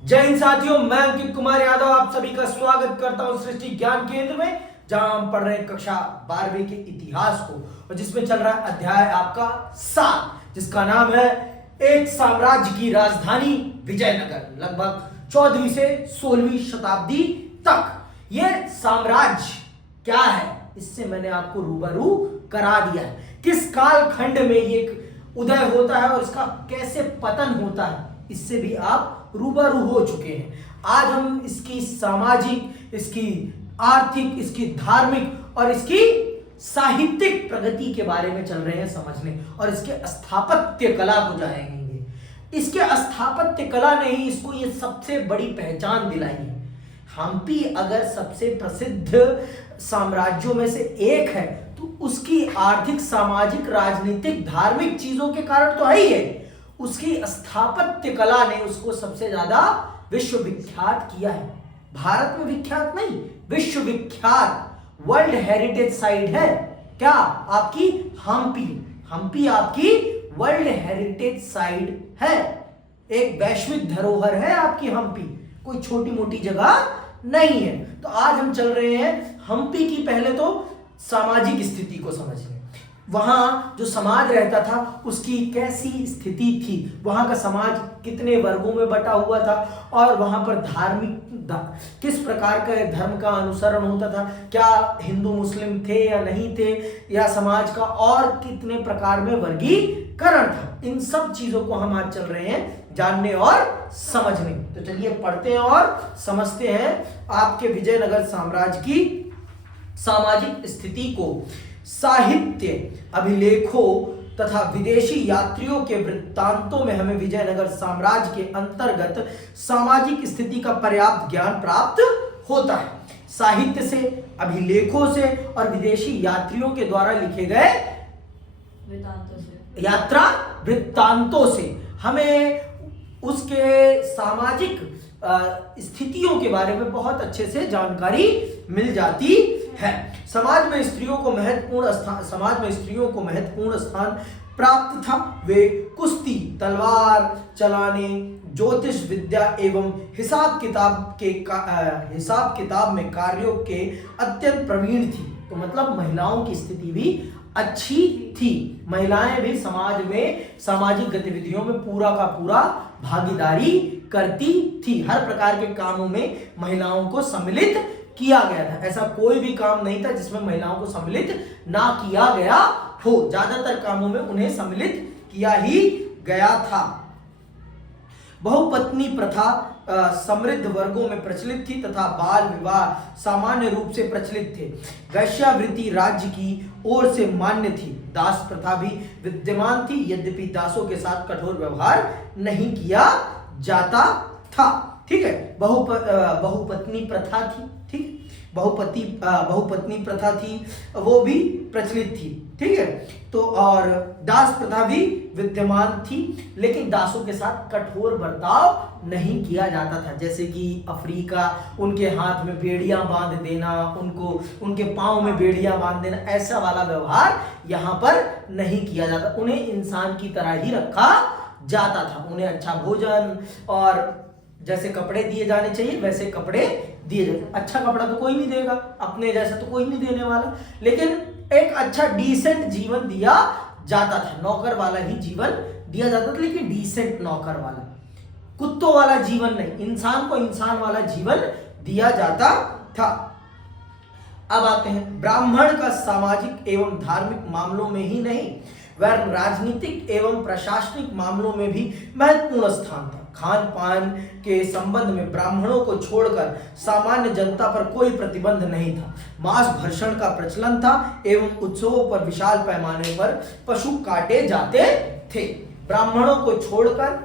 जय हिंद साथियों, मैं अंकित कुमार यादव आप सभी का स्वागत करता हूं सृष्टि ज्ञान केंद्र में, जहां हम पढ़ रहे हैं कक्षा 12वीं के इतिहास को और जिसमें चल रहा है अध्याय आपका 7, जिसका नाम है एक साम्राज्य की राजधानी विजयनगर। लगभग 14वीं से 16वीं शताब्दी तक यह साम्राज्य क्या है, इससे मैंने आपको रूबरू करा दिया है। किस कालखंड में ये उदय होता है और इसका कैसे पतन होता है, इससे भी आप रूबरू हो चुके हैं। आज हम इसकी सामाजिक, इसकी आर्थिक, इसकी धार्मिक और इसकी साहित्यिक प्रगति के बारे में चल रहे हैं समझने, और इसके स्थापत्य कला को जानेंगे। इसके स्थापत्य कला ने ही इसको ये सबसे बड़ी पहचान दिलाई है। हम्पी अगर सबसे प्रसिद्ध साम्राज्यों में से एक है तो उसकी आर्थिक, सामाजिक, राजनीतिक, धार्मिक चीजों के कारण तो है ही है, उसकी स्थापत्य कला ने उसको सबसे ज्यादा विश्व विख्यात किया है। भारत में विख्यात नहीं, विश्व विख्यात वर्ल्ड हेरिटेज साइट है क्या आपकी हम्पी। हम्पी आपकी वर्ल्ड हेरिटेज साइट है, एक वैश्विक धरोहर है आपकी हम्पी, कोई छोटी मोटी जगह नहीं है। तो आज हम चल रहे हैं हम्पी की पहले तो सामाजिक स्थिति को समझने। वहां जो समाज रहता था उसकी कैसी स्थिति थी, वहां का समाज कितने वर्गों में बटा हुआ था, और वहां पर धार्मिक किस प्रकार का धर्म का अनुसरण होता था, क्या हिंदू मुस्लिम थे या नहीं थे, या समाज का और कितने प्रकार में वर्गीकरण था। इन सब चीजों को हम आज चल रहे हैं जानने और समझने। तो चलिए पढ़ते हैं और समझते हैं आपके विजयनगर साम्राज्य की सामाजिक स्थिति को। साहित्य, अभिलेखों तथा विदेशी यात्रियों के वृत्तांतों में हमें विजयनगर साम्राज्य के अंतर्गत सामाजिक स्थिति का पर्याप्त ज्ञान प्राप्त होता है। साहित्य से, अभिलेखों से और विदेशी यात्रियों के द्वारा लिखे गए यात्रा वृत्तांतों से हमें उसके सामाजिक स्थितियों के बारे में बहुत अच्छे से जानकारी मिल जाती है। समाज में स्त्रियों को महत्वपूर्ण स्थान प्राप्त था। वे कुश्ती, तलवार चलाने, ज्योतिष विद्या एवं हिसाब किताब में कार्यों के अत्यंत प्रवीण थी। तो मतलब महिलाओं की स्थिति भी अच्छी थी। महिलाएं भी समाज में सामाजिक गतिविधियों में पूरा का पूरा भागीदारी करती थी। हर प्रकार के कामों में महिलाओं को सम्मिलित किया गया था। ऐसा कोई भी काम नहीं था जिसमें महिलाओं को सम्मिलित ना किया गया हो। ज्यादातर कामों में उन्हें सम्मिलित किया ही गया था। बहुपत्नी प्रथा समृद्ध वर्गों में प्रचलित थी तथा बाल विवाह सामान्य रूप से प्रचलित थे। वैश्यावृत्ति राज्य की ओर से मान्य थी। दास प्रथा भी विद्यमान थी, यद्यपि दासों के साथ कठोर व्यवहार नहीं किया जाता था। ठीक है, बहुपत्नी प्रथा थी। ठीक, बहुपत्नी प्रथा थी, वो भी प्रचलित थी। ठीक है, तो और दास प्रथा भी विद्यमान थी, लेकिन दासों के साथ कठोर बर्ताव नहीं किया जाता था। जैसे कि अफ्रीका, उनके हाथ में बेड़ियां बांध देना, उनको उनके पांव में बेड़ियां बांध देना, ऐसा वाला व्यवहार यहाँ पर नहीं किया जाता। उन्हें इंसान की तरह ही रखा जाता था। उन्हें अच्छा भोजन और जैसे कपड़े दिए जाने चाहिए वैसे कपड़े दिए जाते। अच्छा कपड़ा तो कोई नहीं देगा, अपने जैसा तो कोई नहीं देने वाला, लेकिन एक अच्छा डिसेंट जीवन दिया जाता था। नौकर वाला ही जीवन दिया जाता था, लेकिन डिसेंट नौकर वाला, कुत्तों वाला जीवन नहीं, इंसान को इंसान वाला जीवन दिया जाता था। अब आते हैं ब्राह्मण का सामाजिक एवं धार्मिक मामलों में ही नहीं, वह राजनीतिक एवं प्रशासनिक मामलों में भी महत्वपूर्ण स्थान था। खान पान के संबंध में ब्राह्मणों को छोड़कर सामान्य जनता पर कोई प्रतिबंध नहीं था। मांस भक्षण का प्रचलन था एवं उत्सवों पर विशाल पैमाने पर पशु काटे जाते थे। ब्राह्मणों को छोड़कर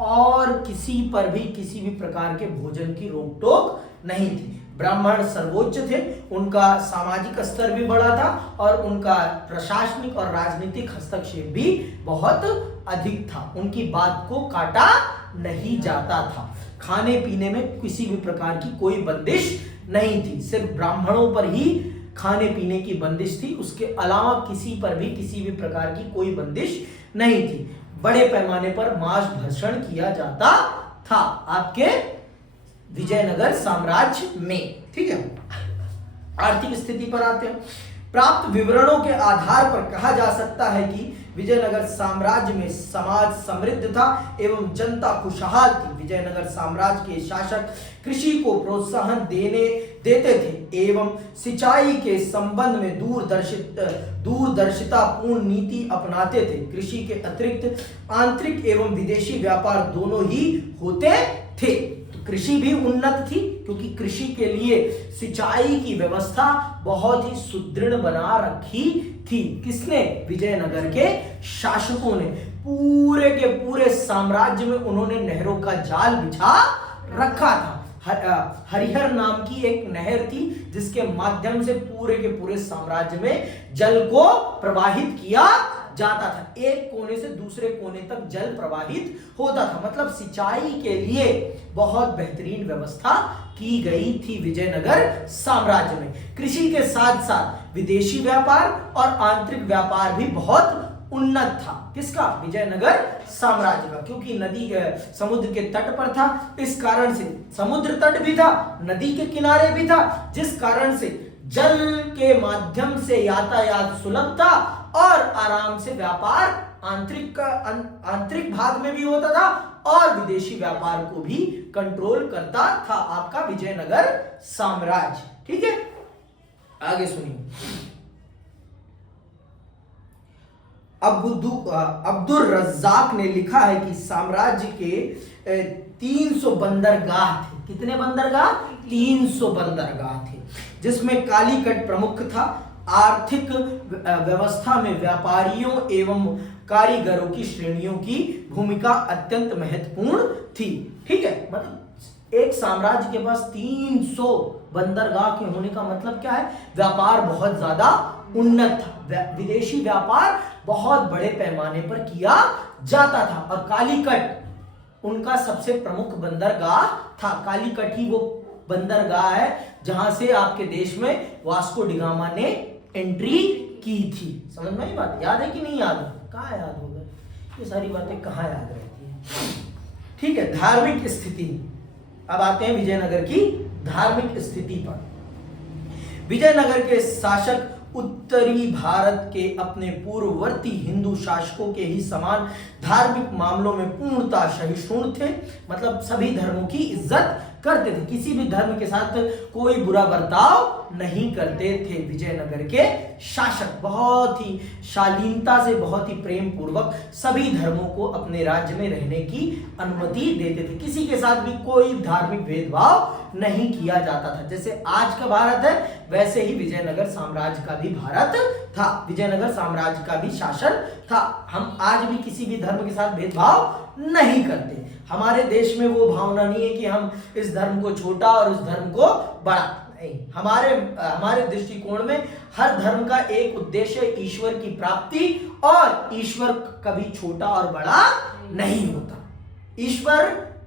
और किसी पर भी किसी भी प्रकार के भोजन की रोक टोक नहीं थी। ब्राह्मण सर्वोच्च थे, उनका सामाजिक स्तर भी बड़ा था और उनका प्रशासनिक और राजनीतिक हस्तक्षेप भी बहुत अधिक था। उनकी बात को काटा नहीं जाता था। खाने पीने में किसी भी प्रकार की कोई बंदिश नहीं थी, सिर्फ ब्राह्मणों पर ही खाने पीने की बंदिश थी, उसके अलावा किसी पर भी किसी भी प्रकार की कोई बंदिश नहीं थी। बड़े पैमाने पर मांस भक्षण किया जाता था आपके विजयनगर साम्राज्य में। ठीक है, आर्थिक स्थिति पर आते हैं। प्राप्त विवरणों के आधार पर कहा जा सकता है कि विजयनगर साम्राज्य में समाज समृद्ध था एवं जनता खुशहाल थी। विजयनगर साम्राज्य के शासक कृषि को प्रोत्साहन देते थे एवं सिंचाई के संबंध में दूरदर्शिता पूर्ण नीति अपनाते थे। कृषि के अतिरिक्त आंतरिक एवं विदेशी व्यापार दोनों ही होते थे। तो कृषि भी उन्नत थी क्योंकि कृषि के लिए सिंचाई की व्यवस्था बहुत ही सुदृढ़ बना रखी थी। किसने? विजयनगर के शासकों ने। पूरे के पूरे साम्राज्य में उन्होंने नहरों का जाल बिछा रखा था। हरिहर नाम की एक नहर थी जिसके माध्यम से पूरे के पूरे साम्राज्य में जल को प्रवाहित किया जाता था। एक कोने से दूसरे कोने तक जल प्रवाहित होता था। मतलब सिंचाई के लिए बहुत बेहतरीन व्यवस्था की गई थी विजयनगर साम्राज्य में। कृषि के साथ साथ विदेशी व्यापार और आंतरिक व्यापार भी बहुत उन्नत था। किसका? विजयनगर साम्राज्य का, क्योंकि नदी समुद्र के तट पर था। इस कारण से समुद्र तट भी था, नदी के किनारे भी था, जिस कारण से जल के माध्यम से यातायात सुलभ था और आराम से व्यापार आंतरिक भाग में भी होता था और विदेशी व्यापार को भी कंट्रोल करता था आपका विजयनगर साम्राज्य। ठीक है, आगे सुनिए। अब्दुल रज्जाक ने लिखा है कि साम्राज्य के 300 बंदरगाह थे। कितने बंदरगाह? 300 बंदरगाह थे, जिसमें कालीकट प्रमुख था। आर्थिक व्यवस्था में व्यापारियों एवं कारीगरों की श्रेणियों की भूमिका अत्यंत महत्वपूर्ण थी। ठीक है, मतलब एक साम्राज्य के पास 300 बंदरगाह के होने का मतलब क्या है? व्यापार बहुत ज्यादा उन्नत था। विदेशी व्यापार बहुत बड़े पैमाने पर किया जाता था और कालीकट उनका सबसे प्रमुख बंदरगाह था। कालीकट ही वो बंदरगाह है जहां से आपके देश में वास्को डिगामा ने एंट्री की थी। समझ में आई बात? याद है कि नहीं याद है? कहाँ याद होगा? ये सारी बातें कहाँ याद रहती है? ठीक है, धार्मिक स्थिति। अब आते हैं विजयनगर की धार्मिक स्थिति पर। विजयनगर के शासक उत्तरी भारत के अपने पूर्ववर्ती हिंदू शासकों के ही समान धार्मिक मामलों में पूर्णतः सहिष्णु थे। मतलब सभी धर्मों की इज्जत करते थे, किसी भी धर्म के साथ कोई बुरा बर्ताव नहीं करते थे। विजयनगर के शासक बहुत ही शालीनता से, बहुत ही प्रेम पूर्वक सभी धर्मों को अपने राज्य में रहने की अनुमति देते थे। किसी के साथ भी कोई धार्मिक भेदभाव नहीं किया जाता था। जैसे आज का भारत है वैसे ही विजयनगर साम्राज्य का भी भारत था, विजयनगर साम्राज्य का भी शासन था। हम आज भी किसी भी धर्म के साथ भेदभाव नहीं करते। हमारे देश में वो भावना नहीं है कि हम इस धर्म को छोटा और उस धर्म को बड़ा। नहीं, हमारे दृष्टिकोण में हर धर्म का एक उद्देश्य ईश्वर की प्राप्ति, और ईश्वर कभी छोटा और बड़ा नहीं होता। ईश्वर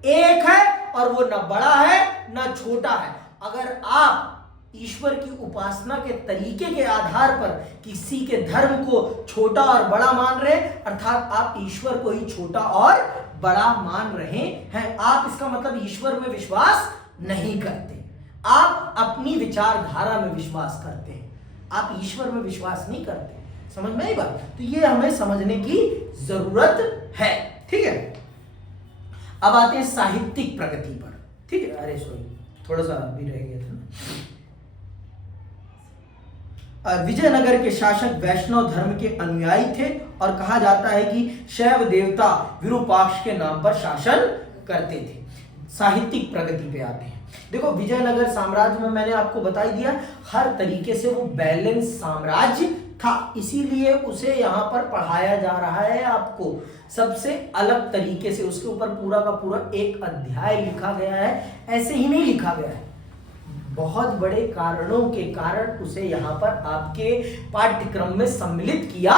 एक है और वो न बड़ा है न छोटा है। अगर आप ईश्वर की उपासना के तरीके के आधार पर किसी के धर्म को छोटा और बड़ा मान रहे, अर्थात आप ईश्वर को ही छोटा और बड़ा मान रहे हैं। आप इसका मतलब ईश्वर में विश्वास नहीं करते, आप अपनी विचारधारा में विश्वास करते हैं, आप ईश्वर में विश्वास नहीं करते। समझ में आई बात? तो ये हमें समझने की जरूरत है। ठीक है, अब आते हैं साहित्यिक प्रगति पर। ठीक है, अरे सॉरी, थोड़ा सा भी रह गया था। विजयनगर के शासक वैष्णव धर्म के अनुयायी थे और कहा जाता है कि शैव देवता विरूपाक्ष के नाम पर शासन करते थे। साहित्यिक प्रगति पे आते हैं। देखो, विजयनगर साम्राज्य में मैंने आपको बता ही दिया, हर तरीके से वो बैलेंस साम्राज्य था, इसीलिए उसे यहाँ पर पढ़ाया जा रहा है आपको सबसे अलग तरीके से। उसके ऊपर पूरा का पूरा एक अध्याय लिखा गया है, ऐसे ही नहीं लिखा गया है, बहुत बड़े कारणों के कारण उसे यहाँ पर आपके पाठ्यक्रम में सम्मिलित किया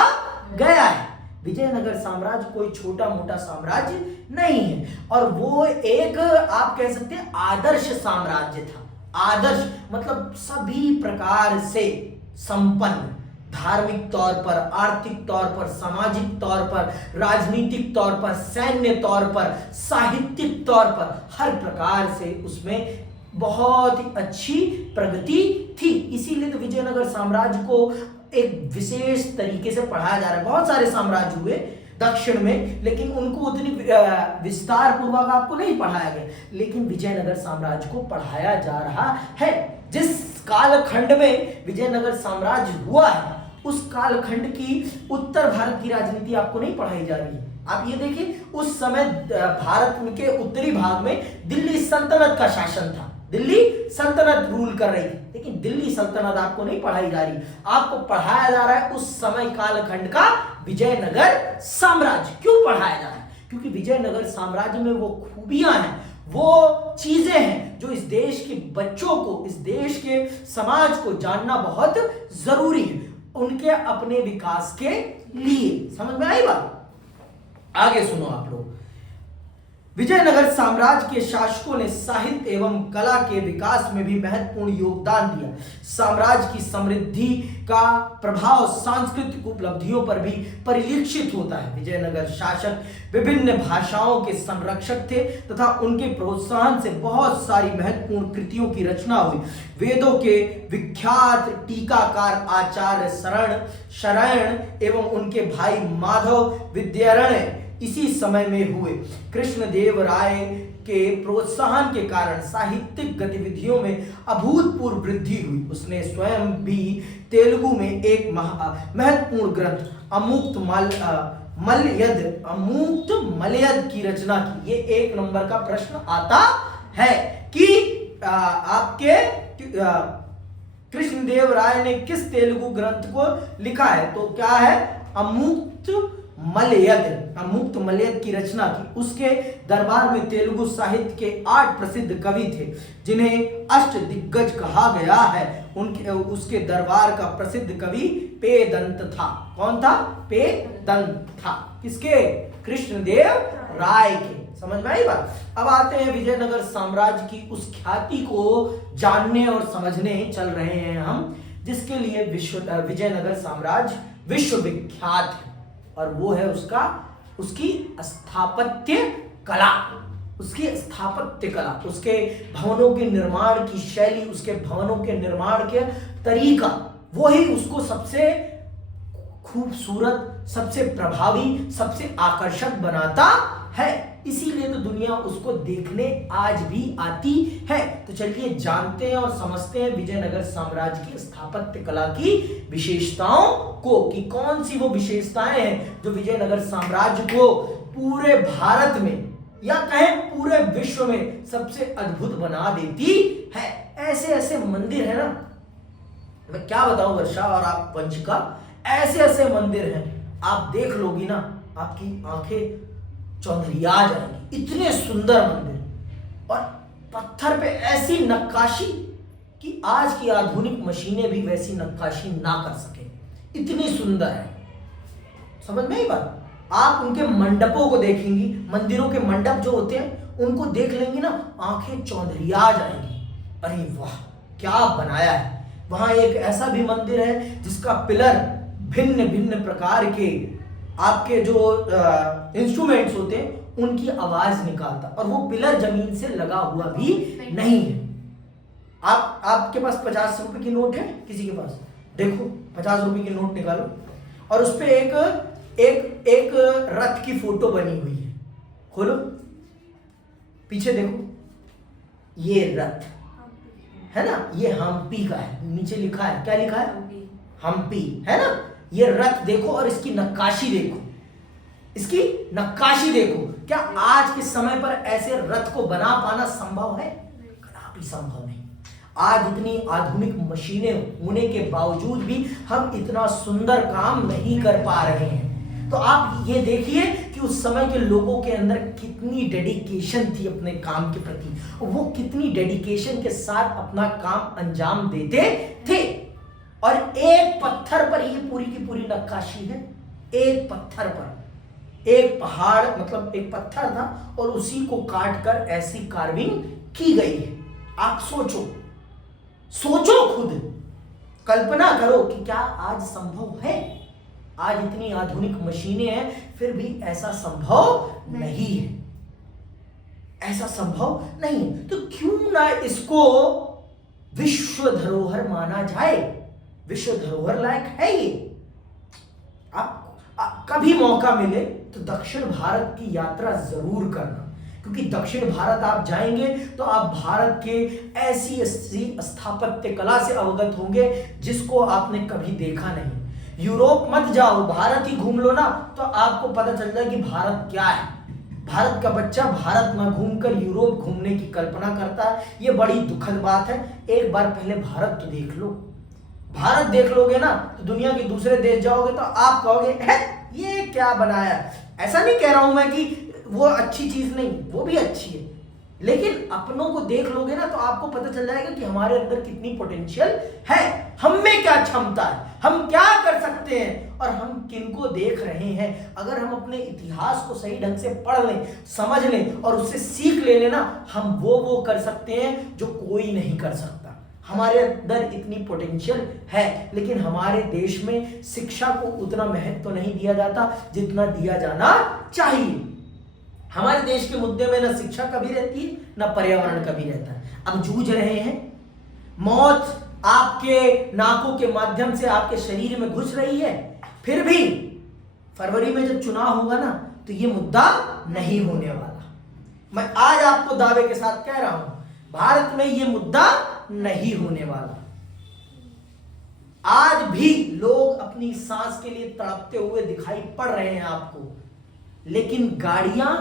गया है। विजयनगर साम्राज्य कोई छोटा मोटा साम्राज्य नहीं है, और वो एक आप कह सकते हैं आदर्श साम्राज्य था। आदर्श मतलब सभी प्रकार से संपन्न, धार्मिक तौर पर, आर्थिक तौर पर, सामाजिक तौर पर, राजनीतिक तौर पर, सैन्य तौर पर, साहित्यिक तौर पर, हर प्रकार से उसमें बहुत ही अच्छी प्रगति थी। इसीलिए तो विजयनगर साम्राज्य को एक विशेष तरीके से पढ़ाया जा रहा है। बहुत सारे साम्राज्य हुए दक्षिण में, लेकिन उनको उतनी विस्तार पूर्वक आपको नहीं पढ़ाया गया, लेकिन विजयनगर साम्राज्य को पढ़ाया जा रहा है। जिस कालखंड में विजयनगर साम्राज्य हुआ है, उस कालखंड की उत्तर भारत की राजनीति आपको नहीं पढ़ाई जा रही है। आप ये देखिए, उस समय भारत के उत्तरी भाग में दिल्ली सल्तनत का शासन था, दिल्ली सल्तनत रूल कर रही थी, लेकिन दिल्ली सल्तनत आपको नहीं पढ़ाई जा रही, आपको पढ़ाया जा रहा है उस समय कालखंड का विजयनगर साम्राज्य। क्यों पढ़ाया जा रहा है? क्योंकि विजयनगर साम्राज्य में वो खूबियां हैं, वो चीजें हैं जो इस देश के बच्चों को, इस देश के समाज को जानना बहुत जरूरी है, उनके अपने विकास के लिए। समझ में आई बात? आगे सुनो आप लोग। विजयनगर साम्राज्य के शासकों ने साहित्य एवं कला के विकास में भी महत्वपूर्ण योगदान दिया। साम्राज्य की समृद्धि का प्रभाव सांस्कृतिक उपलब्धियों पर भी परिलक्षित होता है। विजयनगर शासक विभिन्न भाषाओं के संरक्षक थे तथा उनके प्रोत्साहन से बहुत सारी महत्वपूर्ण कृतियों की रचना हुई। वेदों के विख्यात टीकाकार आचार्य शरण एवं उनके भाई माधव विद्यारण्य इसी समय में हुए। कृष्णदेव राय के प्रोत्साहन के कारण साहित्यिक गतिविधियों में अभूतपूर्व वृद्धि हुई। उसने स्वयं भी तेलुगु में एक महत्वपूर्ण ग्रंथ अमुक्त मलयद की रचना की। ये 1 नंबर का प्रश्न आता है कि आपके कृष्णदेव राय ने किस तेलुगु ग्रंथ को लिखा है? तो क्या है? अमुक्त मलयद की रचना की। उसके दरबार में तेलुगु साहित्य के 8 प्रसिद्ध कवि थे जिन्हें अष्ट दिग्गज कहा गया है। उसके दरबार का प्रसिद्ध कवि पेदंत था। कौन था? पेदंत था। किसके? कृष्णदेव राय के। समझ में आई बात? अब आते हैं विजयनगर साम्राज्य की उस ख्याति को जानने और समझने चल रहे हैं हम, जिसके लिए विजयनगर साम्राज्य विश्वविख्यात है, और वो है उसकी स्थापत्य कला। उसके भवनों के निर्माण की शैली, उसके भवनों के निर्माण के तरीका, वो ही उसको सबसे खूबसूरत, सबसे प्रभावी, सबसे आकर्षक बनाता है। इसीलिए तो दुनिया उसको देखने आज भी आती है। तो चलिए जानते हैं और समझते हैं विजयनगर साम्राज्य की स्थापत्य कला की विशेषताओं को, कि कौन सी वो विशेषताएं हैं जो विजयनगर साम्राज्य को पूरे भारत में या कहें पूरे विश्व में सबसे अद्भुत बना देती है। ऐसे ऐसे मंदिर है ना, मैं क्या बताऊं वर्षा और आप वंशिका, ऐसे ऐसे मंदिर हैं, आप देख लोगी ना आपकी आंखें चौंधिया जाएंगी। इतने सुंदर मंदिर और पत्थर पे ऐसी नक्काशी कि आज की आधुनिक मशीनें भी वैसी नक्काशी ना कर सके, इतनी सुंदर है। समझ में आई बात? आप उनके मंडपों को देखेंगी, मंदिरों के मंडप जो होते हैं उनको देख लेंगी ना, आंखें चौंधिया जाएंगी। अरे वाह, क्या बनाया है। वहां एक ऐसा भी मंदिर है जिसका पिलर भिन्न भिन्न प्रकार के आपके जो इंस्ट्रूमेंट्स होते हैं उनकी आवाज निकालता, और वो पिलर जमीन से लगा हुआ भी नहीं है। आपके पास 50 रुपए की नोट है? किसी के पास? देखो 50 रुपए की नोट निकालो और उस पे एक रथ की फोटो बनी हुई है। खोलो, पीछे देखो, ये रथ है ना, ये हम्पी का है। नीचे लिखा है, क्या लिखा है? हम्पी, है ना। ये रथ देखो और इसकी नक्काशी देखो, इसकी नक्काशी देखो। क्या आज के समय पर ऐसे रथ को बना पाना संभव है? कदापि संभव नहीं। आज इतनी आधुनिक मशीनें होने के बावजूद भी हम इतना सुंदर काम नहीं कर पा रहे हैं। तो आप ये देखिए कि उस समय के लोगों के अंदर कितनी डेडिकेशन थी अपने काम के प्रति, वो कितनी डेडिकेशन के साथ अपना काम अंजाम देते थे। और एक पत्थर पर ये पूरी की पूरी नक्काशी है। एक पत्थर पर, एक पहाड़ मतलब एक पत्थर था और उसी को काट कर ऐसी कार्विंग की गई है। आप सोचो खुद, कल्पना करो कि क्या आज संभव है? आज इतनी आधुनिक मशीनें हैं फिर भी ऐसा संभव नहीं है, ऐसा संभव नहीं है। तो क्यों ना इसको विश्व धरोहर माना जाए? विश्व धरोहर लायक है ये। आप कभी मौका मिले तो दक्षिण भारत की यात्रा जरूर करना, क्योंकि दक्षिण भारत आप जाएंगे तो आप भारत के ऐसी स्थापत्य कला से अवगत होंगे जिसको आपने कभी देखा नहीं। यूरोप मत जाओ, भारत ही घूम लो ना, तो आपको पता चल जाए कि भारत क्या है। भारत का बच्चा भारत में घूमकर यूरोप घूमने की कल्पना करता है, ये बड़ी दुखद बात है। एक बार पहले भारत तो देख लो। भारत देख लोगे ना तो दुनिया के दूसरे देश जाओगे तो आप कहोगे ये क्या बनाया। ऐसा नहीं कह रहा हूं मैं कि वो अच्छी चीज नहीं, वो भी अच्छी है, लेकिन अपनों को देख लोगे ना तो आपको पता चल जाएगा कि हमारे अंदर कितनी पोटेंशियल है, हम में क्या क्षमता है, हम क्या कर सकते हैं और हम किनको देख रहे हैं। अगर हम अपने इतिहास को सही ढंग से पढ़ लें, समझ लें और उससे सीख ले लेना, हम वो कर सकते हैं जो कोई नहीं कर सकता। हमारे अंदर इतनी पोटेंशियल है, लेकिन हमारे देश में शिक्षा को उतना महत्व तो नहीं दिया जाता जितना दिया जाना चाहिए। हमारे देश के मुद्दे में ना शिक्षा कभी रहती है, ना पर्यावरण कभी रहता है। अब जूझ रहे हैं, मौत आपके नाकों के माध्यम से आपके शरीर में घुस रही है, फिर भी फरवरी में जब चुनाव होगा ना तो ये मुद्दा नहीं होने वाला। मैं आज आपको दावे के साथ कह रहा हूं, भारत में ये मुद्दा नहीं होने वाला। आज भी लोग अपनी सांस के लिए तड़पते हुए दिखाई पड़ रहे हैं आपको, लेकिन गाड़ियां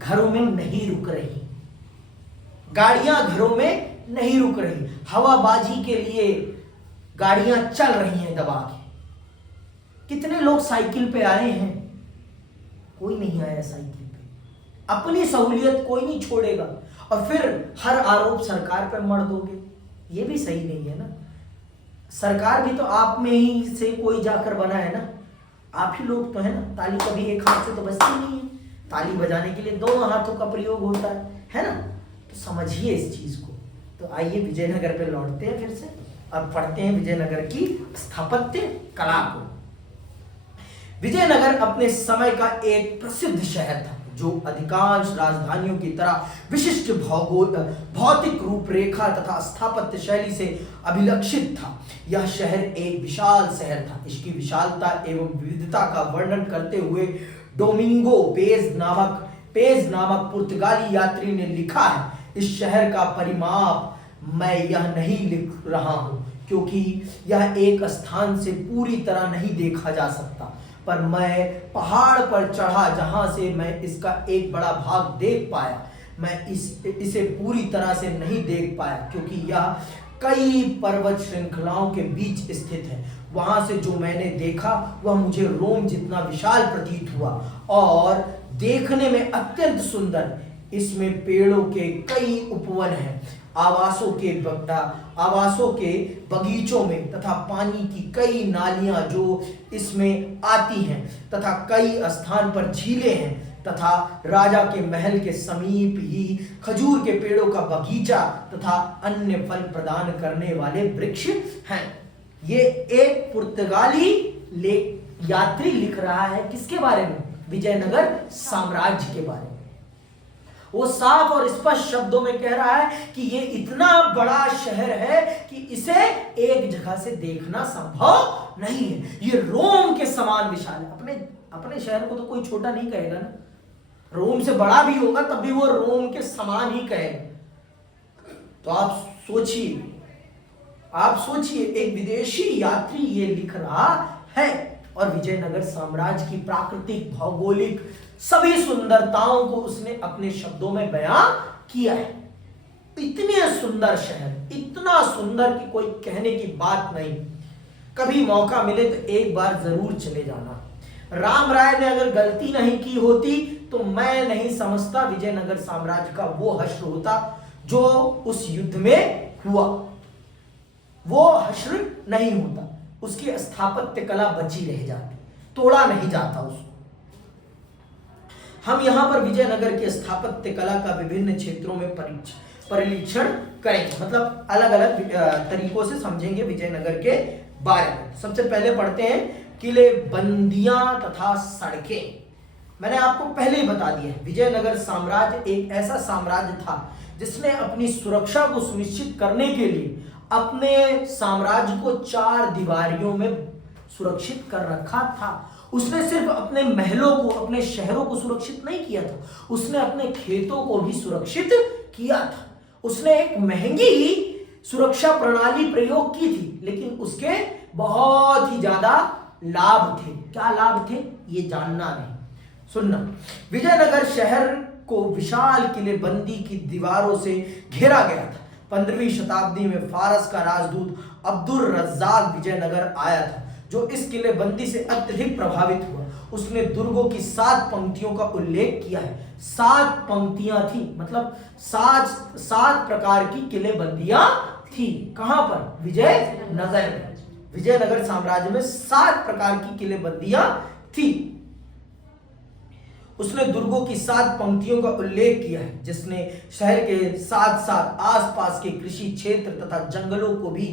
घरों में नहीं रुक रही, गाड़ियां घरों में नहीं रुक रही। हवाबाजी के लिए गाड़ियां चल रही हैं दबा के। कितने लोग साइकिल पे आए हैं, कोई नहीं आया साइकिल पे। अपनी सहूलियत कोई नहीं छोड़ेगा और फिर हर आरोप सरकार पर मर दोगे, ये भी सही नहीं है ना। सरकार भी तो आप में ही से कोई जाकर बना है ना, आप ही लोग तो है ना। ताली कभी एक हाथ से तो बजती नहीं है, ताली बजाने के लिए दोनों हाथों का प्रयोग होता है ना। तो समझिए इस चीज को। तो आइए विजयनगर पे लौटते हैं फिर से, अब पढ़ते हैं विजयनगर की स्थापत्य कला को। विजयनगर अपने समय का एक प्रसिद्ध शहर था, जो अधिकांश राजधानियों की तरह विशिष्ट भौतिक रूपरेखा तथा स्थापत्य शैली से अभिलक्षित था। यह शहर एक विशाल शहर था। इसकी विशालता एवं विविधता का वर्णन करते हुए डोमिंगो पेज नामक पुर्तगाली यात्री ने लिखा है, इस शहर का परिमाप मैं यह नहीं लिख रहा हूं, क्योंकि यह एक स्थान से पूरी तरह नहीं देखा जा सकता, पर मैं पहाड़ पर चढ़ा जहां से मैं इसका एक बड़ा भाग देख पाया। मैं इसे पूरी तरह से नहीं देख पाया, क्योंकि यह कई पर्वत श्रृंखलाओं के बीच स्थित है। वहां से जो मैंने देखा वह मुझे रोम जितना विशाल प्रतीत हुआ और देखने में अत्यंत सुंदर। इसमें पेड़ों के कई उपवन हैं, आवासों के बगीचों में तथा पानी की कई नालियां जो इसमें आती हैं तथा कई स्थान पर झीलें हैं तथा राजा के महल के समीप ही खजूर के पेड़ों का बगीचा तथा अन्य फल प्रदान करने वाले वृक्ष हैं। ये एक पुर्तगाली यात्री लिख रहा है किसके बारे में? विजयनगर साम्राज्य के बारे में। वो साफ और स्पष्ट शब्दों में कह रहा है कि ये इतना बड़ा शहर है कि इसे एक जगह से देखना संभव नहीं है। ये रोम के समान विशाल है। अपने शहर को तो कोई छोटा नहीं कहेगा ना, रोम से बड़ा भी होगा तब भी वो रोम के समान ही कहेगा। तो आप सोचिए एक विदेशी यात्री ये लिख रहा है और विजयनगर साम्राज्य की प्राकृतिक, भौगोलिक सभी सुंदरताओं को उसने अपने शब्दों में बयां किया है। इतने सुंदर शहर, इतना सुंदर कि कोई कहने की बात नहीं। कभी मौका मिले तो एक बार जरूर चले जाना। राम राय ने अगर गलती नहीं की होती तो मैं नहीं समझता विजयनगर साम्राज्य का वो हश्र होता जो उस युद्ध में हुआ। वो हश्र नहीं होता, उसकी स्थापत्य कला बची रह जाती, तोड़ा नहीं जाता उसको। हम यहां पर विजयनगर के स्थापत्य कला का विभिन्न क्षेत्रों में परीक्षण करेंगे, मतलब अलग अलग तरीकों से समझेंगे विजयनगर के बारे में। सबसे पहले पढ़ते हैं किले, बंदियां तथा सड़कें। मैंने आपको पहले ही बता दिया है, विजयनगर साम्राज्य एक ऐसा साम्राज्य था जिसने अपनी सुरक्षा को सुनिश्चित करने के लिए अपने साम्राज्य को 4 दीवारियों में सुरक्षित कर रखा था। उसने सिर्फ अपने महलों को, अपने शहरों को सुरक्षित नहीं किया था, उसने अपने खेतों को भी सुरक्षित किया था। उसने एक महंगी सुरक्षा प्रणाली प्रयोग की थी, लेकिन उसके बहुत ही ज्यादा लाभ थे। क्या लाभ थे ये जानना नहीं, सुनना। विजयनगर शहर को विशाल किलेबंदी की दीवारों से घेरा गया था। 15वीं शताब्दी में फारस का राजदूत अब्दुल रज्जाक विजयनगर आया था, जो इस किलेबंदी से अत्यधिक प्रभावित हुआ। उसने दुर्गों की 7 पंक्तियों का उल्लेख किया है। 7 पंक्तियां थी, मतलब 7 प्रकार की किलेबंदियां थी। कहां पर? विजयनगर में। विजयनगर साम्राज्य में 7 प्रकार की किलेबंदियां थी। उसने दुर्गों की 7 पंक्तियों का उल्लेख किया है, जिसने शहर के साथ साथ आसपास के कृषि क्षेत्र तथा जंगलों को भी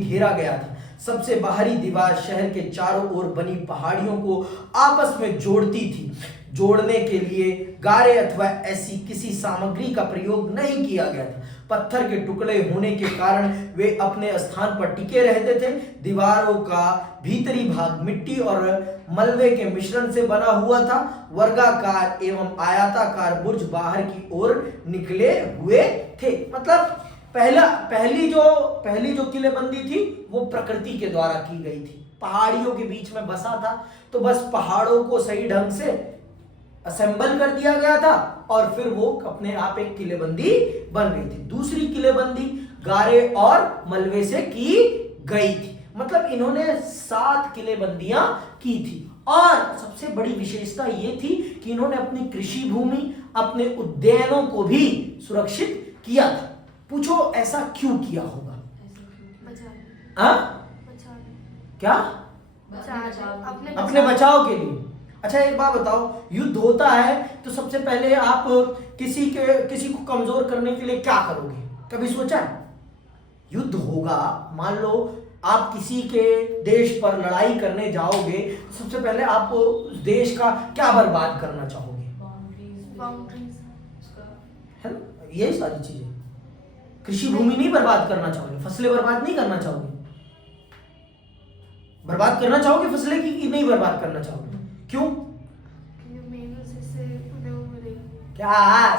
घेरा गया था। सबसे बाहरी दीवार शहर के चारों ओर बनी पहाड़ियों को आपस में जोड़ती थी। जोड़ने के लिए गारे अथवा ऐसी किसी सामग्री का प्रयोग नहीं किया गया था। पत्थर के टुकड़े होने के कारण वे अपने स्थान पर टिके रहते थे। दीवारों का भीतरी भाग मिट्टी और मलबे के मिश्रण से बना हुआ था। वर्गाकार एवं आयताकार बुर्ज बाहर की ओर निकले हुए थे। मतलब पहली जो किलेबंदी थी वो प्रकृति के द्वारा की गई थी। पहाड़ियों के बीच में बसा था, तो बस पहाड़ों को सही ढंग से असेंबल कर दिया गया था और फिर वो अपने आप एक किलेबंदी बन गई थी। दूसरी किलेबंदी गारे और मलबे से की गई थी। मतलब इन्होंने 7 किलेबंदियां की थी। और सबसे बड़ी विशेषता ये थी कि इन्होंने अपनी कृषि भूमि, अपने उद्यानों को भी सुरक्षित किया था। पूछो ऐसा क्यों किया होगा? क्या? अपने बचाव के लिए। अच्छा एक बात बताओ, युद्ध होता है तो सबसे पहले आप किसी को कमजोर करने के लिए क्या करोगे? कभी सोचा? युद्ध होगा, मान लो आप किसी के देश पर लड़ाई करने जाओगे, तो सबसे पहले आप उस देश का क्या बर्बाद करना चाहोगे? है ना, यही सारी चीजें। कृषि भूमि नहीं बर्बाद करना चाहोगे, फसलें बर्बाद नहीं करना चाहोगे। बर्बाद करना चाहोगे फसलें की नहीं बर्बाद करना चाहोगे? क्यों? क्या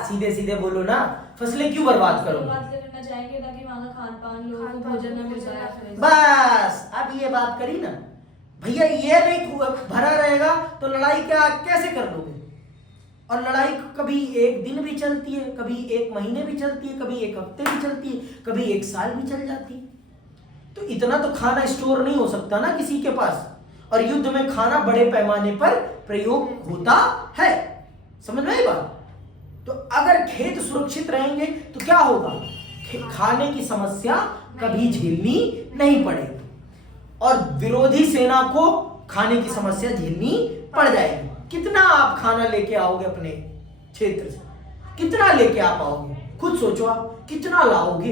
सीधे सीधे बोलो ना, फसलें क्यों बर्बाद करोगे? ताकि वहाँ का खान-पान लोगों को भोजन न मिल जाए। बस अब ये बात करी ना भैया, ये नहीं भरा रहेगा तो लड़ाई कैसे कर लोगे? और लड़ाई कभी एक दिन भी चलती है, कभी एक महीने भी चलती है, कभी एक हफ्ते भी चलती है, कभी एक साल भी चल जाती है। तो इतना तो खाना स्टोर नहीं हो सकता ना किसी के पास। और युद्ध में खाना बड़े पैमाने पर प्रयोग होता है। समझ में आई बात? तो अगर खेत सुरक्षित रहेंगे तो क्या होगा? खाने की समस्या कभी झेलनी नहीं पड़ेगी और विरोधी सेना को खाने की समस्या झेलनी पड़ जाएगी। कितना आप खाना लेके आओगे अपने क्षेत्र से? कितना लेके आ पाओगे? खुद सोचो आप कितना लाओगे।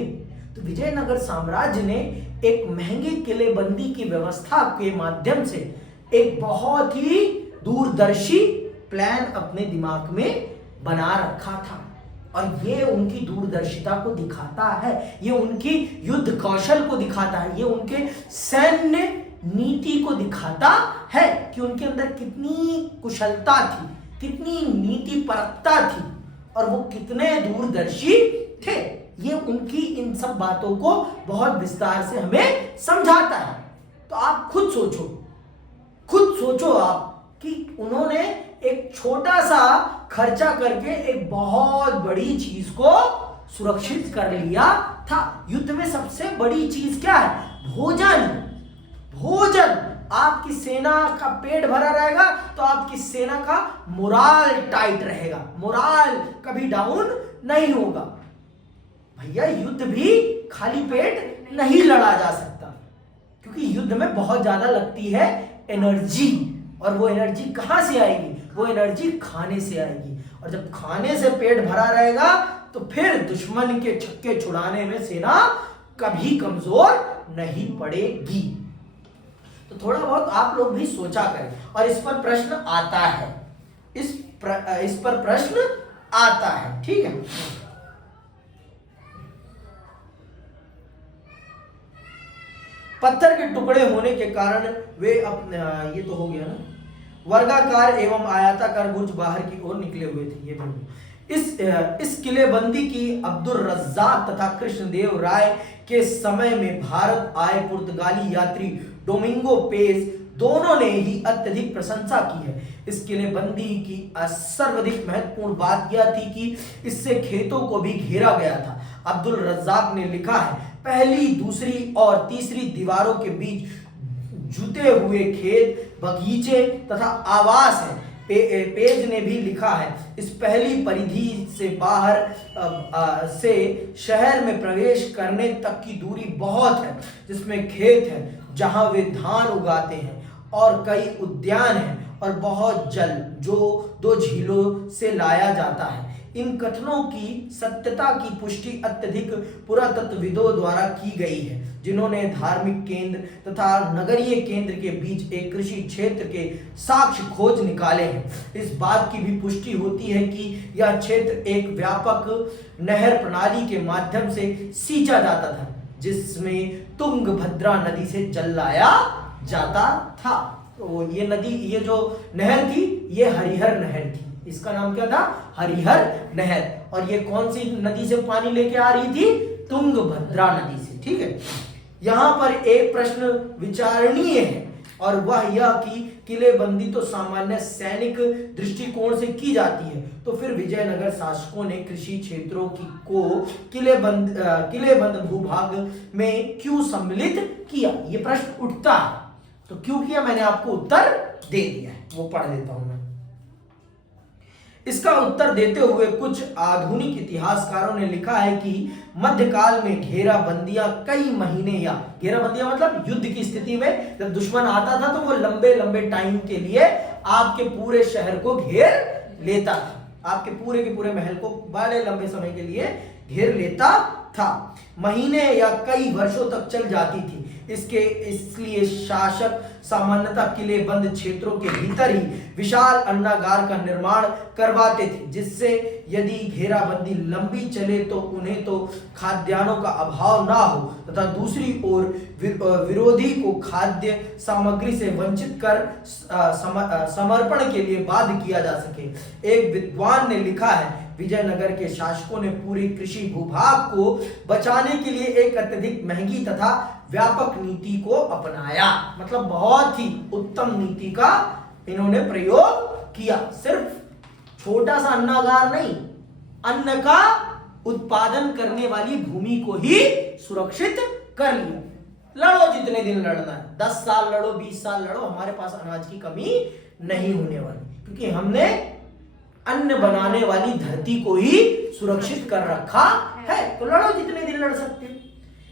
तो विजयनगर साम्राज्य ने एक महंगे किलेबंदी की व्यवस्था के माध्यम से एक बहुत ही दूरदर्शी प्लान अपने दिमाग में बना रखा था। और ये उनकी दूरदर्शिता को दिखाता है, ये उनकी युद्ध कौशल को दिखाता है, ये उनके सैन्य नीति को दिखाता है कि उनके अंदर कितनी कुशलता थी, कितनी नीति परकता थी और वो कितने दूरदर्शी थे। ये उनकी इन सब बातों को बहुत विस्तार से हमें समझाता है। तो आप खुद सोचो आप कि उन्होंने एक छोटा सा खर्चा करके एक बहुत बड़ी चीज को सुरक्षित कर लिया था। युद्ध में सबसे बड़ी चीज क्या है? भोजन। आपकी सेना का पेट भरा रहेगा तो आपकी सेना का मोराल टाइट रहेगा, मोराल कभी डाउन नहीं होगा। भैया युद्ध भी खाली पेट नहीं लड़ा जा सकता, क्योंकि युद्ध में बहुत ज्यादा लगती है एनर्जी। और वो एनर्जी कहां से आएगी? वो एनर्जी खाने से आएगी। और जब खाने से पेट भरा रहेगा तो फिर दुश्मन के छक्के छुड़ाने में सेना कभी कमजोर नहीं पड़ेगी। तो थोड़ा बहुत आप लोग भी सोचा करें, और इस पर प्रश्न आता है, इस पर प्रश्न आता है, ठीक है। पत्थर के टुकड़े होने के कारण वे अपने, ये तो हो गया ना, वर्गाकार एवं आयताकार बुर्ज बाहर की ओर निकले हुए थे। ये भी इस किलेबंदी की अब्दुल रज्जाक तथा कृष्णदेव राय के समय में भारत आए पुर्तगाली यात्री डोमिंगो पेस दोनों ने ही अत्यधिक प्रशंसा की है। इस किलेबंदी की सर्वाधिक महत्वपूर्ण बात यह थी कि इससे खेतों को भी घेरा गया था। अब्दुल रज्जाक ने लिखा है, पहली, दूसरी और तीसरी दीवारों के बीच जुते हुए खेत, बगीचे तथा आवास है। पेज ने भी लिखा है, इस पहली परिधि से बाहर से शहर में प्रवेश करने तक की दूरी बहुत है, जिसमें खेत है जहां वे धान उगाते हैं और कई उद्यान हैं और बहुत जल जो 2 झीलों से लाया जाता है। इन कथनों की सत्यता की पुष्टि अत्यधिक पुरातत्वविदों द्वारा की गई है, जिन्होंने धार्मिक केंद्र तथा नगरीय केंद्र के बीच एक कृषि क्षेत्र के साक्ष्य खोज निकाले हैं। इस बात की भी पुष्टि होती है कि यह क्षेत्र एक व्यापक नहर प्रणाली के माध्यम से सींचा जाता था, जिसमें तुंगभद्रा नदी से जल लाया जाता था। तो ये नदी, ये जो नहर थी, ये हरिहर नहर थी। इसका नाम क्या था? हरिहर नहर। और ये कौन सी नदी से पानी लेके आ रही थी? तुंगभद्रा नदी से, ठीक है। यहां पर एक प्रश्न विचारणीय है, और वह यह कि किलेबंदी तो सामान्य सैनिक दृष्टिकोण से की जाती है, तो फिर विजयनगर शासकों ने कृषि क्षेत्रों को किलेबंद भूभाग में क्यों सम्मिलित किया? ये प्रश्न उठता है। तो क्यों किया, मैंने आपको उत्तर दे दिया है, वो पढ़ देता हूं मैं। इसका उत्तर देते हुए कुछ आधुनिक इतिहासकारों ने लिखा है कि मध्यकाल में घेराबंदियां कई महीने, या घेराबंदियां मतलब युद्ध की स्थिति में जब दुश्मन आता था तो वो लंबे लंबे टाइम के लिए आपके पूरे शहर को घेर लेता था, आपके पूरे के पूरे महल को बड़े लंबे समय के लिए घेर लेता था। महीने या कई वर्षों तक चल जाती थी। इसलिए शासक सामान्यतः किलेबंद क्षेत्रों के भीतर ही विशाल अन्नागार का निर्माण करवाते थे, जिससे यदि घेराबंदी लंबी चले तो उन्हें तो खाद्यान्नों का अभाव ना हो तथा दूसरी ओर विरोधी को खाद्य सामग्री से वंचित कर समर्पण के लिए बाध्य किया जा सके। एक विद्वान ने लिखा है, विजयनगर के शासकों ने पूरी कृषि भूभाग को बचाने के लिए एक अत्यधिक महंगी तथा व्यापक नीति को अपनाया। मतलब बहुत ही उत्तम नीति का इन्होंने प्रयोग किया। सिर्फ छोटा सा अन्नागार नहीं, अन्न का उत्पादन करने वाली भूमि को ही सुरक्षित कर लिया। लड़ो जितने दिन लड़ना है, 10 साल लड़ो, 20 साल लड़ो, हमारे पास अनाज की कमी नहीं होने वाली, क्योंकि हमने अन्न बनाने वाली धरती को ही सुरक्षित कर रखा है। तो लड़ो जितने दिन लड़ सकते हो।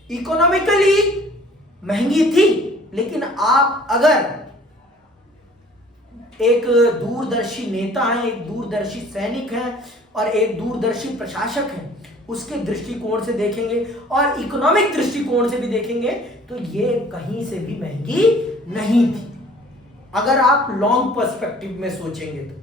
इकोनॉमिकली महंगी थी, लेकिन आप अगर एक दूरदर्शी नेता हैं, एक दूरदर्शी सैनिक हैं और एक दूरदर्शी प्रशासक हैं, उसके दृष्टिकोण से देखेंगे और इकोनॉमिक दृष्टिकोण से भी देखेंगे, तो ये कहीं से भी महंगी नहीं थी। अगर आप लॉन्ग पर्सपेक्टिव में सोचेंगे तो,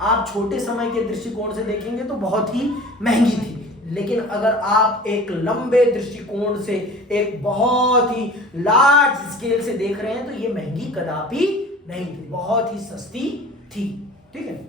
आप छोटे समय के दृष्टिकोण से देखेंगे तो बहुत ही महंगी थी, लेकिन अगर आप एक लंबे दृष्टिकोण से, एक बहुत ही लार्ज स्केल से देख रहे हैं, तो ये महंगी कदापि नहीं थी, बहुत ही सस्ती थी, ठीक है।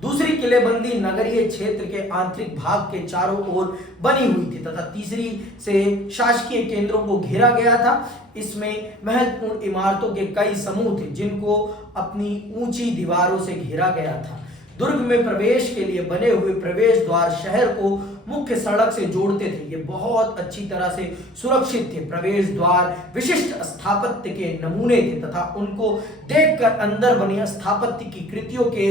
दूसरी किलेबंदी नगरीय क्षेत्र के आंतरिक भाग के चारों ओर बनी हुई थी तथा तीसरी से शासकीय केंद्रों को घेरा गया था। इसमें महत्वपूर्ण इमारतों के कई समूह थे, जिनको अपनी ऊंची दीवारों से घेरा गया था। दुर्ग में प्रवेश के लिए बने हुए प्रवेश द्वार शहर को मुख्य सड़क से जोड़ते थे। ये बहुत अच्छी तरह से सुरक्षित थे। प्रवेश द्वार विशिष्ट स्थापत्य के नमूने थे तथा उनको देखकर अंदर बनी स्थापत्य की कृतियों के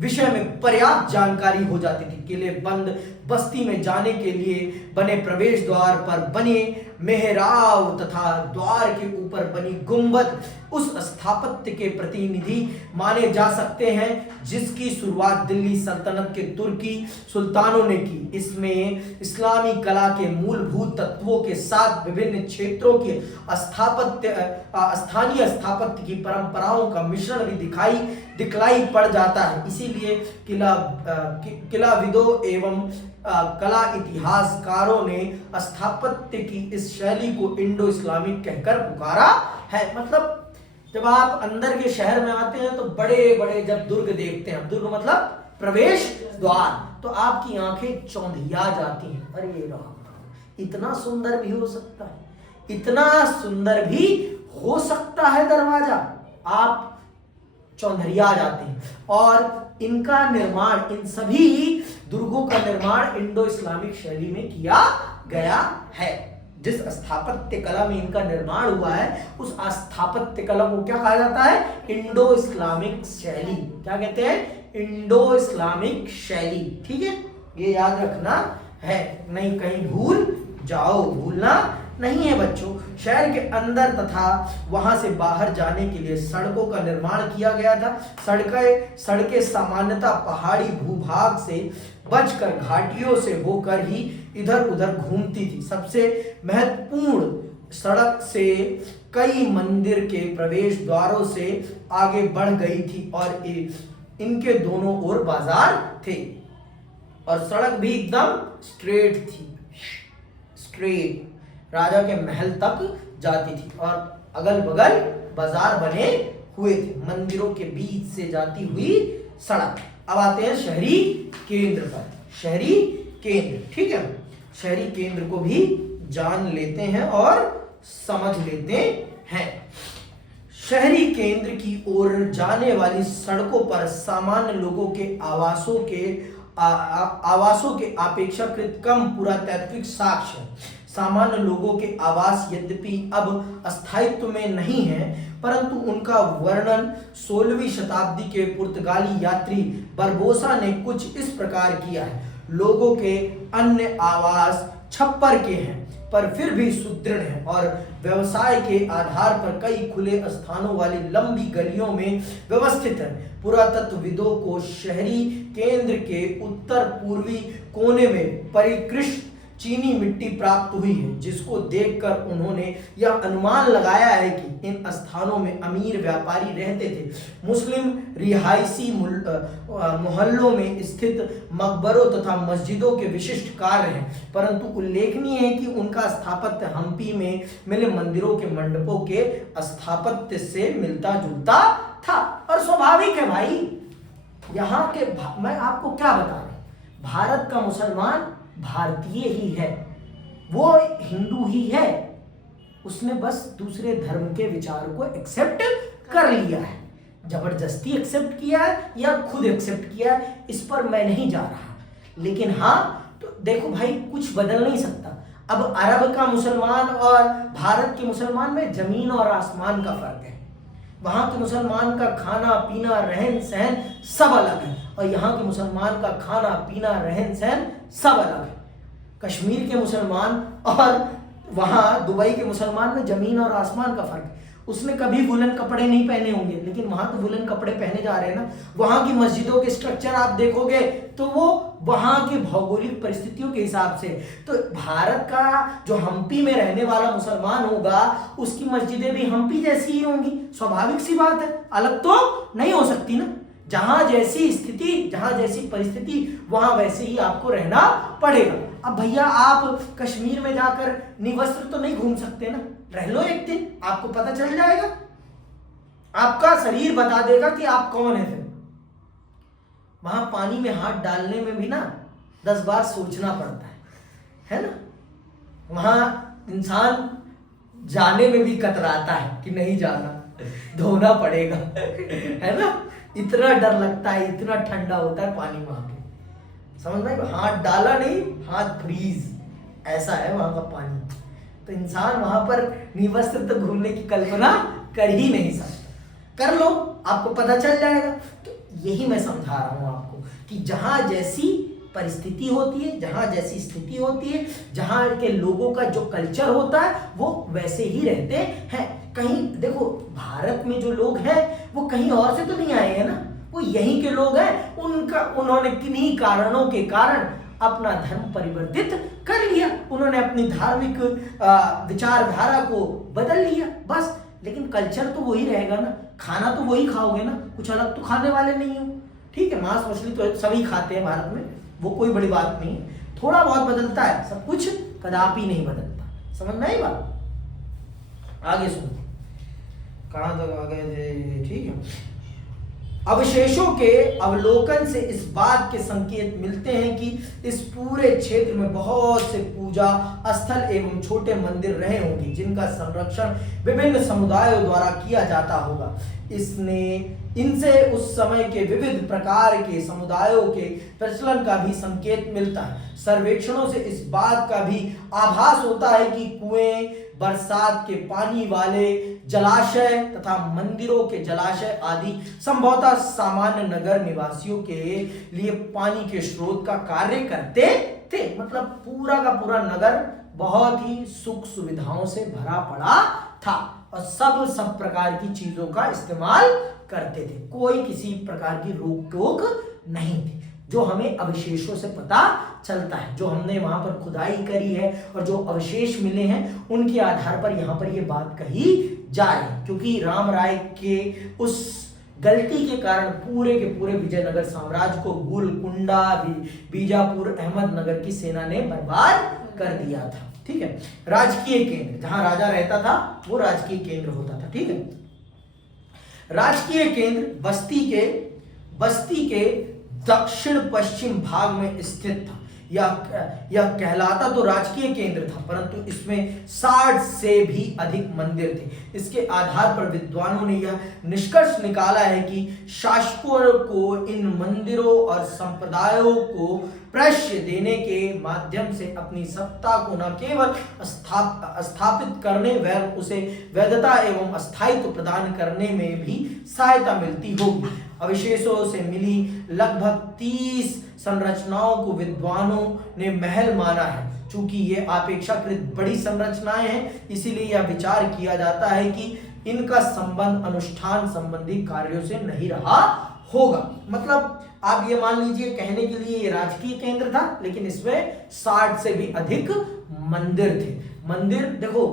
विषय में पर्याप्त जानकारी हो जाती थी। किलेबंद बस्ती में जाने के लिए बने प्रवेश द्वार पर बने मेहराब तथा द्वार के ऊपर बनी गुंबद उस स्थापत्य के प्रतिनिधि माने जा सकते हैं जिसकी शुरुआत दिल्ली सल्तनत के तुर्की सुल्तानों ने की। इसमें इस्लामी कला के मूलभूत तत्वों के साथ विभिन्न क्षेत्रों की स्थानीय स्थापत्य की परंपराओं का मिश्रण भी दिखलाई पड़ जाता है। इसीलिए किलाविदों एवं कला इतिहासकारों ने स्थापत्य की इस शैली को इंडो इस्लामिक कहकर पुकारा है। मतलब जब आप अंदर के शहर में आते हैं तो बड़े बड़े जब दुर्ग देखते हैं, दुर्ग मतलब प्रवेश द्वार, तो आपकी आंखें चौंधिया जाती हैं। अरे राम, इतना सुंदर भी हो सकता है, इतना सुंदर भी हो सकता है दरवाजा, आप चौंधरिया जाते हैं। और इनका निर्माण, इन सभी दुर्गों का निर्माण इंडो इस्लामिक शैली में किया गया है। जिस स्थापत्य कला में इनका निर्माण हुआ है उस स्थापत्य कला को क्या कहा जाता है? इंडो इस्लामिक शैली। क्या कहते हैं? इंडो इस्लामिक शैली। ठीक है, ये याद रखना है, नहीं कहीं भूल जाओ, भूलना नहीं है बच्चों। शहर के अंदर तथा वहां से बाहर जाने के लिए सड़कों का निर्माण किया गया था। सड़कें सामान्यतः पहाड़ी भूभाग से बचकर घाटियों से होकर ही इधर उधर घूमती थी। सबसे महत्वपूर्ण सड़क से कई मंदिर के प्रवेश द्वारों से आगे बढ़ गई थी और इनके दोनों ओर बाजार थे और सड़क भी एकदम स्ट्रेट थी, स्ट्रेट राजा के महल तक जाती थी और अगल बगल बाजार बने हुए थे, मंदिरों के बीच से जाती हुई सड़क। अब आते हैं शहरी केंद्र पर। शहरी केंद्र, ठीक है, शहरी केंद्र को भी जान लेते हैं और समझ लेते हैं। शहरी केंद्र की ओर जाने वाली सड़कों पर सामान्य लोगों के आवासों के अपेक्षाकृत कम पुरातात्विक साक्ष्य है। सामान्य लोगों के आवास यद्यपि अब अस्थायित्व में नहीं है, परंतु उनका वर्णन 16वीं शताब्दी के पुर्तगाली यात्री बरबोसा ने कुछ इस प्रकार किया है। लोगों के अन्य आवास छप्पर के हैं पर फिर भी सुदृढ़ हैं और व्यवसाय के आधार पर कई खुले स्थानों वाली लंबी गलियों में व्यवस्थित है। पुरातत्वविदों को शहरी केंद्र के उत्तर पूर्वी कोने में परिष्कृत चीनी मिट्टी प्राप्त हुई है, जिसको देखकर उन्होंने यह अनुमान लगाया है कि इन स्थानों में अमीर व्यापारी रहते थे। मुस्लिम रिहायशी मोहल्लों में स्थित मकबरों तथा मस्जिदों के विशिष्ट कार्य हैं, परंतु उल्लेखनीय है कि उनका स्थापत्य हम्पी में मिले मंदिरों के मंडपों के स्थापत्य से मिलता जुलता था। और स्वाभाविक है भाई, यहाँ के मैं आपको क्या बता रहा हूं, भारत का मुसलमान भारतीय ही है, वो हिंदू ही है, उसने बस दूसरे धर्म के विचार को एक्सेप्ट कर लिया है। जबरदस्ती एक्सेप्ट किया है या खुद एक्सेप्ट किया है, इस पर मैं नहीं जा रहा, लेकिन हाँ तो देखो भाई, कुछ बदल नहीं सकता। अब अरब का मुसलमान और भारत के मुसलमान में जमीन और आसमान का फर्क है। वहां के मुसलमान का खाना पीना रहन सहन सब अलग है और यहाँ के मुसलमान का खाना पीना रहन सहन सब अलग है। कश्मीर के मुसलमान और वहाँ दुबई के मुसलमान में जमीन और आसमान का फर्क है। उसने कभी वुलन कपड़े नहीं पहने होंगे, लेकिन वहाँ तो वुलन कपड़े पहने जा रहे हैं ना। वहाँ की मस्जिदों के स्ट्रक्चर आप देखोगे तो वो वहाँ की भौगोलिक परिस्थितियों के हिसाब से। तो भारत का जो हम्पी में रहने वाला मुसलमान होगा, उसकी मस्जिदें भी हम्पी जैसी ही होंगी, स्वाभाविक सी बात है, अलग तो नहीं हो सकती ना। जहां जैसी स्थिति, जहां जैसी परिस्थिति, वहां वैसे ही आपको रहना पड़ेगा। अब भैया आप कश्मीर में जाकर निवस्त्र तो नहीं घूम सकते ना, रह लो एक दिन, आपको पता चल जाएगा, आपका शरीर बता देगा कि आप कौन है। फिर वहां पानी में हाथ डालने में भी ना 10 बार सोचना पड़ता है ना। वहां इंसान जाने में भी कतराता है कि नहीं जाना, धोना पड़ेगा है ना। इतना डर लगता है, इतना ठंडा होता है पानी वहां पे, समझ में, हाथ डाला नहीं, हाथ फ्रीज, ऐसा है वहां का पानी। तो इंसान वहां पर निवस्त्र तो घूमने की कल्पना कर ही नहीं सकता। कर लो, आपको पता चल जाएगा। तो यही मैं समझा रहा हूं आपको कि जहां जैसी परिस्थिति होती है, जहां जैसी स्थिति होती है, जहां के लोगों का जो कल्चर होता है वो वैसे ही रहते हैं। कहीं देखो, भारत में जो लोग हैं वो कहीं और से तो नहीं आए हैं ना, वो यहीं के लोग हैं। उन्होंने किन्हीं कारणों के कारण अपना धर्म परिवर्तित कर लिया, उन्होंने अपनी धार्मिक विचारधारा को बदल लिया बस। लेकिन कल्चर तो वही रहेगा ना, खाना तो वही खाओगे ना, कुछ अलग तो खाने वाले नहीं हो। ठीक है, मांस मछली तो सभी खाते हैं भारत में, वो कोई बड़ी बात नहीं है। थोड़ा बहुत बदलता है, सब कुछ कदापि नहीं बदलता। समझ में आई बात? आगे सुनो, कहां तक आ गए थे? ठीक है, अवशेषों के अवलोकन से इस बात के संकेत मिलते हैं कि इस पूरे क्षेत्र में बहुत से पूजा स्थल एवं छोटे मंदिर रहे होंगे जिनका संरक्षण विभिन्न समुदायों द्वारा किया जाता होगा। इनसे उस समय के विविध प्रकार के समुदायों के प्रचलन का भी संकेत मिलता है। सर्वेक्षणों से इस बात का भी आभास होता है कि कुएं, बरसात के पानी वाले जलाशय तथा मंदिरों के जलाशय आदि संभवतः सामान्य नगर निवासियों के लिए पानी के स्रोत का कार्य करते थे। मतलब पूरा का पूरा नगर बहुत ही सुख सुविधाओं से भरा पड़ा था और सब प्रकार की चीजों का इस्तेमाल करते थे, कोई किसी प्रकार की रोक टोक नहीं थी, जो हमें अवशेषों से पता चलता है, जो हमने वहां पर खुदाई करी है और जो अवशेष मिले हैं उनके आधार पर यहाँ पर ये बात कही जा रही है। क्योंकि राम राय के उस गलती के कारण पूरे के पूरे विजयनगर साम्राज्य को गोलकुंडा, बीजापुर, अहमदनगर की सेना ने बर्बाद कर दिया था। ठीक है, राजकीय केंद्र, जहां राजा रहता था वो राजकीय केंद्र होता था। ठीक है, राजकीय केंद्र बस्ती के दक्षिण पश्चिम भाग में स्थित था। यह कहलाता तो राजकीय केंद्र था, परंतु इसमें 60 से भी अधिक मंदिर थे। इसके आधार पर विद्वानों ने यह निष्कर्ष निकाला है कि शासकों को इन मंदिरों और संप्रदायों को प्रश्य देने के माध्यम से अपनी सत्ता को न केवल स्थापित करने व उसे वैधता एवं अस्थायित्व प्रदान करने में भी सहायता मिलती होगी। अवशेषों से मिली लगभग 30 संरचनाओं को विद्वानों ने महल माना है। चूंकि ये अपेक्षाकृत बड़ी संरचनाएं हैं, इसीलिए यह विचार किया जाता है कि इनका संबंध अनुष्ठान संबंधी कार्यों से नहीं रहा होगा। मतलब आप ये मान लीजिए, कहने के लिए ये राजकीय केंद्र था, लेकिन इसमें 60 से भी अधिक मंदिर थे। मंदिर देखो,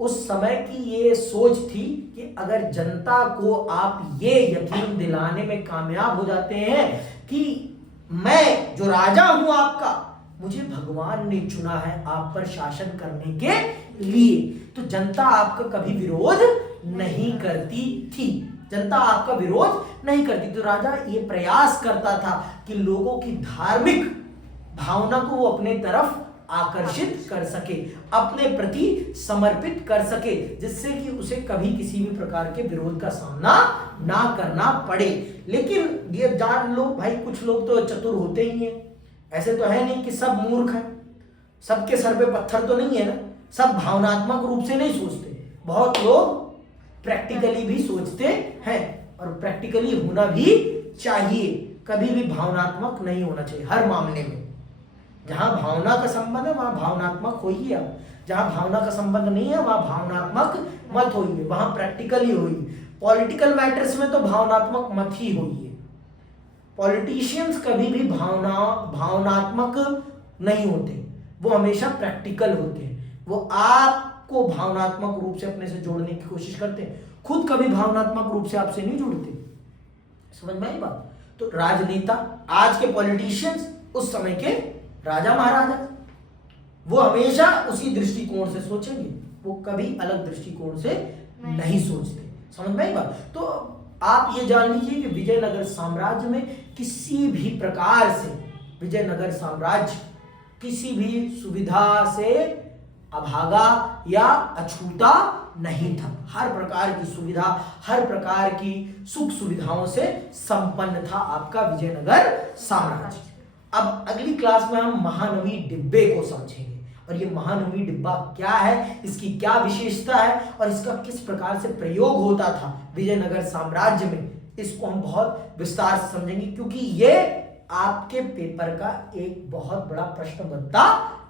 उस समय की ये सोच थी कि अगर जनता को आप ये यकीन दिलाने में कामयाब हो जाते हैं कि मैं जो राजा हूं आपका, मुझे भगवान ने चुना है आप पर शासन करने के लिए, तो जनता आपका कभी विरोध नहीं करती थी। जनता आपका विरोध नहीं करती। तो राजा ये प्रयास करता था कि लोगों की धार्मिक भावना को वो अपने तरफ आकर्षित कर सके, अपने प्रति समर्पित कर सके, जिससे कि उसे कभी किसी भी प्रकार के विरोध का सामना ना करना पड़े। लेकिन ये जान लो भाई, कुछ लोग तो चतुर होते ही हैं, ऐसे तो है नहीं कि सब मूर्ख हैं, सबके सर पे पत्थर तो नहीं है ना, सब भावनात्मक रूप से नहीं सोचते, बहुत लोग प्रैक्टिकली भी सोचते हैं और प्रैक्टिकली होना भी चाहिए, कभी भी भावनात्मक नहीं होना चाहिए। हर मामले में जहां भावना का संबंध है वहां भावनात्मक होइए आप, जहां भावना का संबंध नहीं है वहां भावनात्मक मत होइए, वहां प्रैक्टिकली होइए। पॉलिटिकल मैटर्स में तो भावनात्मक मत ही होइए। पॉलिटिशियंस कभी भी भावनात्मक नहीं होते, वो हमेशा प्रैक्टिकल होते हैं। वो आपको भावनात्मक रूप से अपने से जोड़ने की कोशिश करते हैं, खुद कभी भावनात्मक रूप से आपसे नहीं जुड़ते। समझ में आई बात? तो राजनेता, आज के पॉलिटिशियंस, उस समय के राजा महाराजा, वो हमेशा उसी दृष्टिकोण से सोचेंगे, वो कभी अलग दृष्टिकोण से नहीं सोचते। समझ में आई बात? तो आप ये जान लीजिए कि विजयनगर साम्राज्य में किसी भी प्रकार से विजयनगर साम्राज्य किसी भी सुविधा से अभागा या अछूता नहीं था। हर प्रकार की सुविधा, हर प्रकार की सुख सुविधाओं से संपन्न था आपका विजयनगर साम्राज्य। अब अगली क्लास में हम महानवी डिब्बे को समझेंगे, और ये महानवी डिब्बा क्या है, इसकी क्या विशेषता है और इसका किस प्रकार से प्रयोग होता था विजयनगर साम्राज्य में, इसको हम बहुत विस्तार से समझेंगे, क्योंकि ये आपके पेपर का एक बहुत बड़ा प्रश्न बनता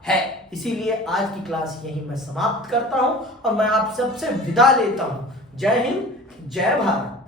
है। इसीलिए आज की क्लास यहीं मैं समाप्त करता हूं और मैं आप सबसे विदा लेता हूं। जय हिंद, जय भारत।